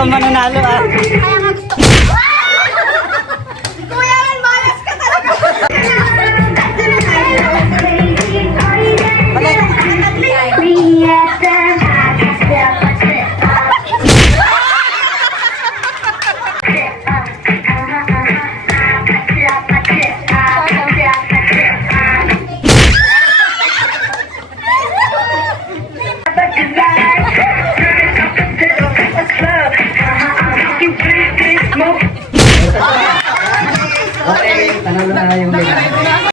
kang mananalo ah. Kaya nga gusto ko. Kuya Ren, malas ka talaga. Okay, tanalo na yung